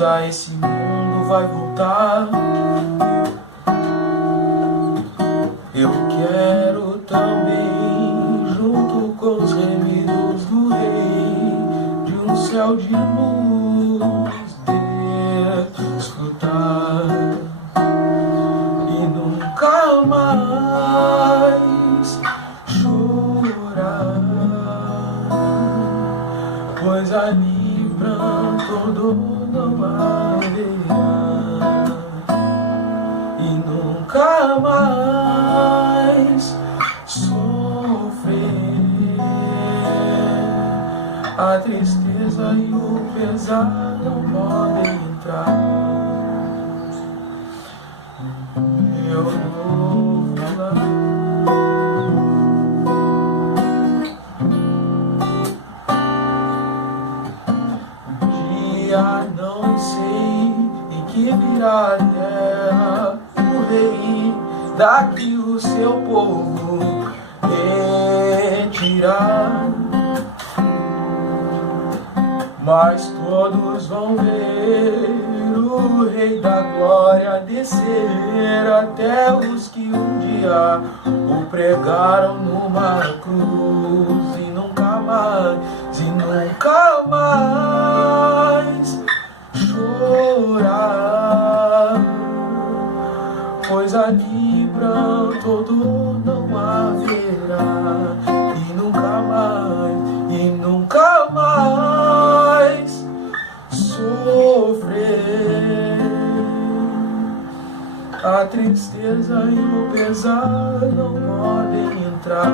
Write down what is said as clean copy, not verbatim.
tristeza esse mundo vai voltar. Eu quero também, junto com os remidos do rei, de um céu de luz desfrutar e nunca mais chorar, pois ali pranto não haverá e nunca mais sofrer. A tristeza e o pesar não podem entrar. Eu vou falar. Não sei em que virá a terra o rei, daqui o seu povo retirar. Mas todos vão ver o Rei da Glória descer, até os que um dia o pregaram numa cruz, e nunca mais chorar, pois ali pranto não haverá, e nunca mais sofrer. A tristeza e o pesar não podem entrar.